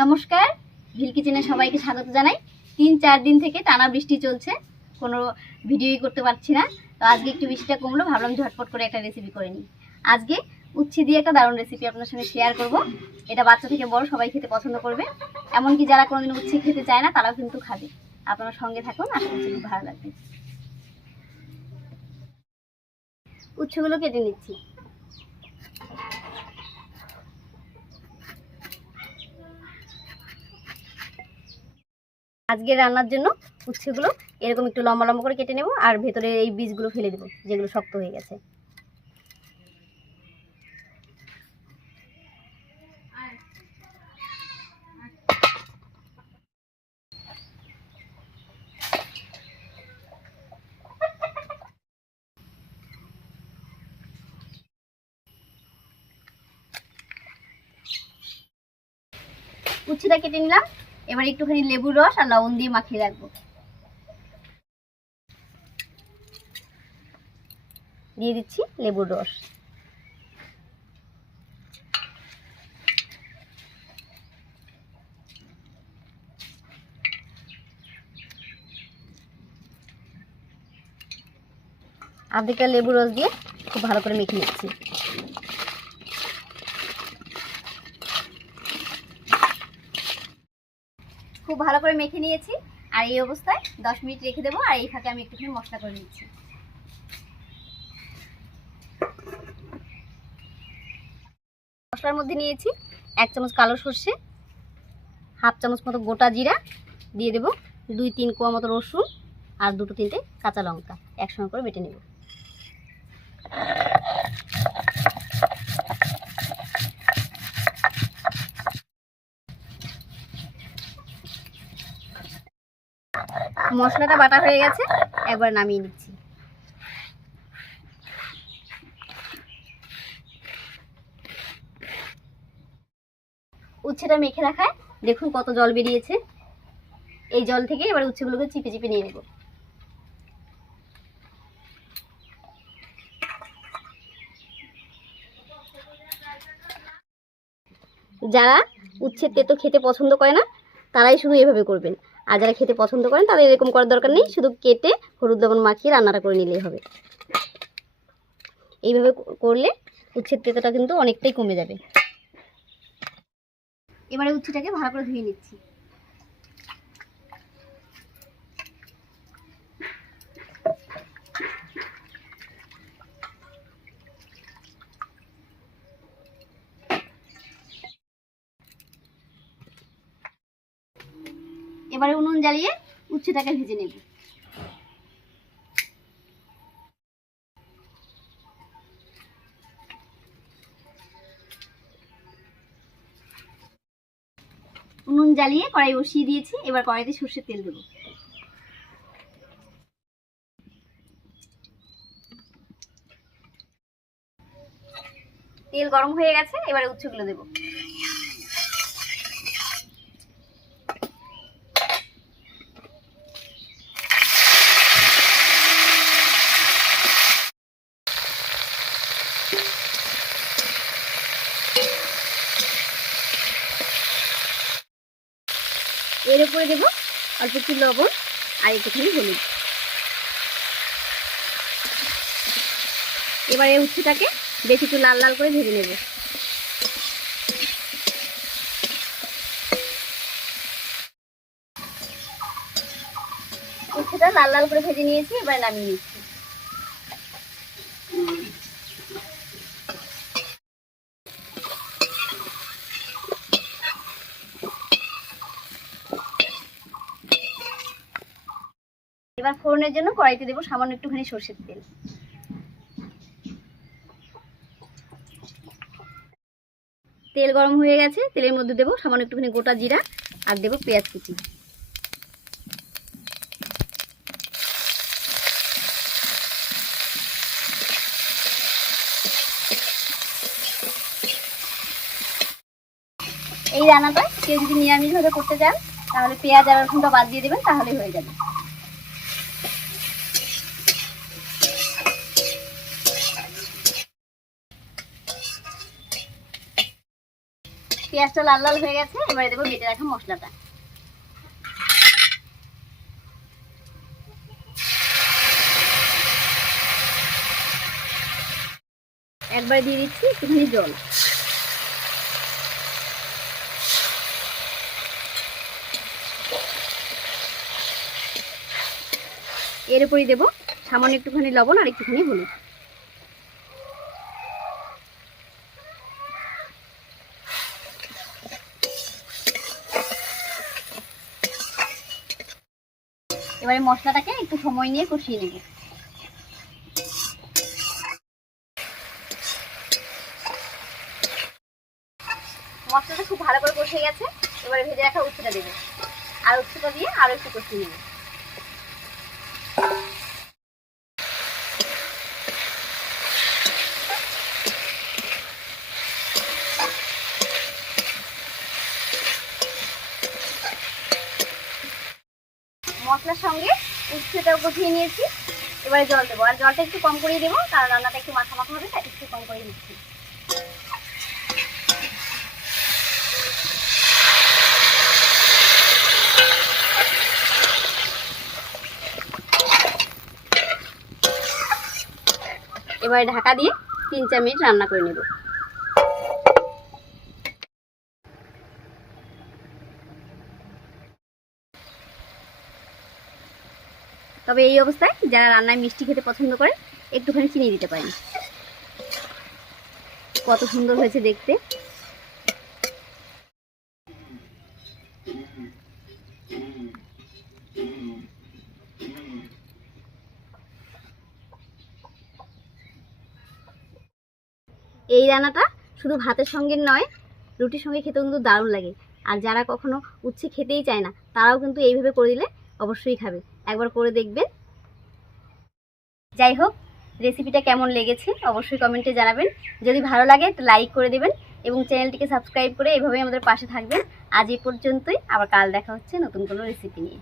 নমস্কার। ভিল কিচেনে সবাইকে স্বাগত জানাই। তিন চার দিন থেকে টানা বৃষ্টি চলছে। কোনো ভিডিওই করতে পারছি না। তো আজকে একটু বৃষ্টিটা কমলো, ভাবলাম ঝটপট করে একটা রেসিপি করে নিই। আজকে উচ্ছে দিয়ে একটা দারুণ রেসিপি আপনার সঙ্গে শেয়ার করব। এটা বাচ্চা থেকে বড়, সবাই খেতে পছন্দ করবে। এমনকি যারা কোনোদিন উচ্ছে খেতে চায় না, তারাও কিন্তু খাবে। আপনারা সঙ্গে থাকুন, আশা করছি খুব ভালো লাগবে। উচ্ছেগুলো কেটে নিচ্ছি। আজকে রান্নার জন্য উচ্ছেগুলো এরকম একটু লম্বা লম্বা করে কেটে নেব আর ভেতরে এই বীজগুলো ফেলে দেবো, যেগুলো শক্ত হয়ে গেছে। উচ্ছেটা কেটে নিলাম। এবার একটুখানি লেবুর রস আর লবণ দিয়ে মাখিয়ে রাখব। দিয়ে দিচ্ছি লেবুর রস। আর্ধেকটা লেবুর রস দিয়ে খুব ভালো করে মেখে নিচ্ছি। খুব ভালো করে মেখে নিয়েছি। আর এই অবস্থায় দশ মিনিট রেখে দেবো, আর এই ফাঁকে আমি একটুখানি মশলা করে নিচ্ছি। মশলার মধ্যে নিয়েছি এক চামচ কালো সর্ষে, হাফ চামচ মতো গোটা জিরা, দিয়ে দেবো দুই তিন কোয়া মতো রসুন আর দুটো তিনটে কাঁচা লঙ্কা একসঙ্গে করে বেটে নেব। মশলাটা বাটা হয়ে গেছে, একবার নামিয়ে নিচ্ছি। উচ্ছেটা মেখে রাখায় দেখুন কত জল বেরিয়েছে। এই জল থেকে এবার উচ্ছেগুলোকে চিপে চিপে নিয়ে নেব। যারা উচ্ছে তেতো খেতে পছন্দ করে না তারাই শুধু এভাবে করবেন। আর যারা খেতে পছন্দ করেন, তাদের এরকম করার দরকার নেই, শুধু কেটে হলুদ লবণ মাখিয়ে রান্নাটা করে নিলেই হবে। এইভাবে করলে উচ্ছের তেতোটা কিন্তু অনেকটাই কমে যাবে। এবারে উচ্ছেটাকে ভালো করে ধুয়ে নিচ্ছি। এবারে উনুন জ্বালিয়ে উচ্ছেটাকে ভেজে নেব। উনুন জ্বালিয়ে কড়াই বসিয়ে দিয়েছি, এবার কড়াইতে সর্ষের তেল দেবো। তেল গরম হয়ে গেছে, এবারে উচ্ছেগুলো দেবো। এর উপরে দেবো অল্প একটু লবণ আর একটুখানি হলুদ। এবার এই উচ্ছেটাকে বেশি একটু লাল লাল করে ভেজে নেব। উচ্ছেটা লাল লাল করে ভেজে নিয়েছি, এবার নামিয়ে নিচ্ছি এবার ফোড়নের জন্য কড়াইতে দেবো সামান্য একটুখানি সর্ষের তেল। তেল গরম হয়ে গেছে, তেলের মধ্যে দেবো সামান্য একটুখানি গোটা জিরা আর দেবো পেঁয়াজ কুচি। এই রান্নাটা কেউ যদি নিরামিষভাবে করতে চান, তাহলে পেঁয়াজ আর রসুনটা বাদ দিয়ে দেবেন, তাহলেই হয়ে যাবে। পেঁয়াজটা লাল লাল হয়ে গেছে, এবারে দেবো বেটে রাখা মশলাটা। একবার দিয়ে দিচ্ছি একটুখানি জল। এর উপরই দেবো সামান্য একটুখানি লবণ আর একটুখানি হলুদ। এবারে মশলাটাকে একটু সময় নিয়ে কষিয়ে নেব। মশলাটা খুব ভালো করে কষে গেছে, এবারে ভেজে রাখা উচ্ছেটা দেবো। আর উচ্ছেটা দিয়ে আরও একটু কষিয়ে নেব। মশলার সঙ্গে উচ্ছেটাও কষিয়ে নিয়েছি। এবারে জল দেবো। আর জলটা একটু কম করিয়ে দেবো, কারণ রান্নাটা একটু মাখা মাখা হবে, তাই একটু কম করে দিচ্ছি এবারে ঢাকা দিয়ে তিন চার মিনিট রান্না করে নেব। তবে এই অবস্থায় যারা রান্নায় মিষ্টি খেতে পছন্দ করে, একটুখানি চিনি দিতে পারেন। কত সুন্দর হয়েছে দেখতে। এই রান্নাটা শুধু ভাতের সঙ্গে নয়, রুটির সঙ্গে খেতেও কিন্তু দারুণ লাগে। আর যারা কখনো উচ্ছে খেতেই চায় না, তারাও কিন্তু এইভাবে করে দিলে অবশ্যই খাবে। একবার করে দেখবেন। যাই হোক রেসিপিটা কেমন লেগেছে অবশ্যই কমেন্টে জানাবেন। যদি ভালো লাগে তো লাইক করে দেবেন এবং চ্যানেলটিকে সাবস্ক্রাইব করে এভাবেই আমাদের পাশে থাকবেন। আজ এই পর্যন্তই, আবার কাল দেখা হচ্ছে নতুন কোনো রেসিপি নিয়ে।